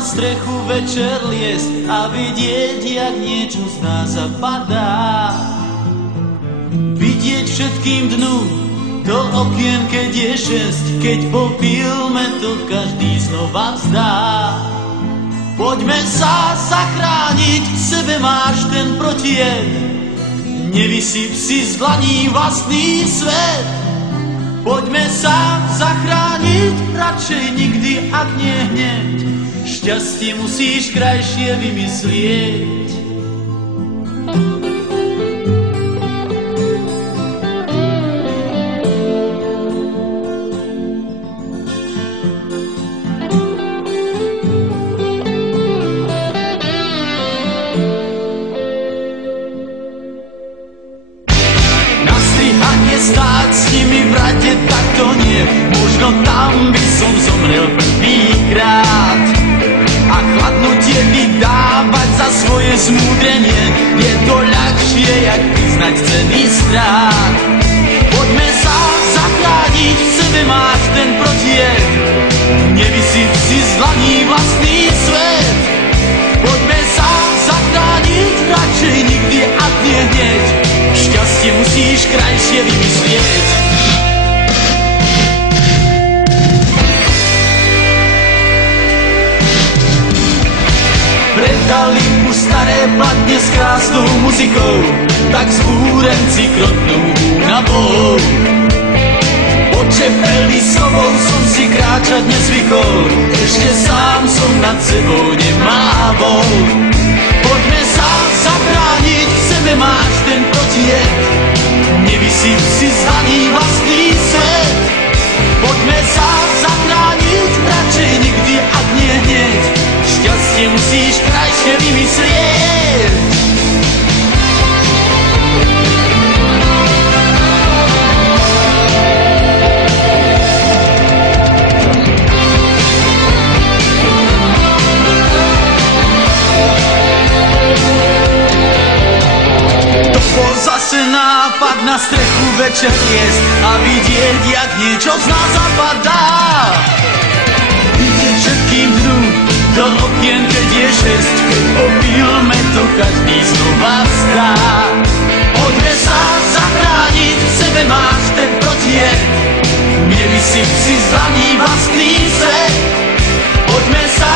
na strechu večer liesť a vidieť, jak niečo z nás zapadá. Vidieť všetkým dnu do okien, keď je 6, keď popílme to každý znova vzdá. Poďme sa zachrániť, v sebe máš ten protijed, nevysyp si z dlaní vlastný svet. Poďme sa zachrániť, radšej nikdy, ak nie hneď, šťastie musíš krajšie vymyslieť. Stáť s nimi v rade, tak to nie, možno tam by som zomrel prvýkrát. A chladnutie vydávať za svoje zmúdrenie, je to ľahšie, jak priznať cenný strach. Poďme sa zachrániť, v sebe máš ten protijed, nevysyp si z dlaní vlastný svet. Poďme sa zachrániť, radšej nikdy, ak nie hneď, šťastie musíš krajšie vymyslieť. Predali mu staré platne s krásnou muzikou, tak zbúrenci krotnú únavou. Počepelý slovou som si kráčať nezvykol, ešte sám som nad sebou nemával. Poďme sa zachrániť, v sebe máš ten protijed, nevysyp si z dlaní vlastný svet. Poďme sa zachrániť, radšej nikdy, ak nie hneď, šťastie musíš krajšie vymyslieť. Bol zase nápad na strechu večer jesť a vidieť, jak niečo z nás zapadá. Vidieť všetkým dnu do okien, keď je 6, keď opílme to každý znova vzdá. Poďme sa zachrániť, v sebe máš ten protijed, nevysyp si z dlaní vlastný svet. Poďme sa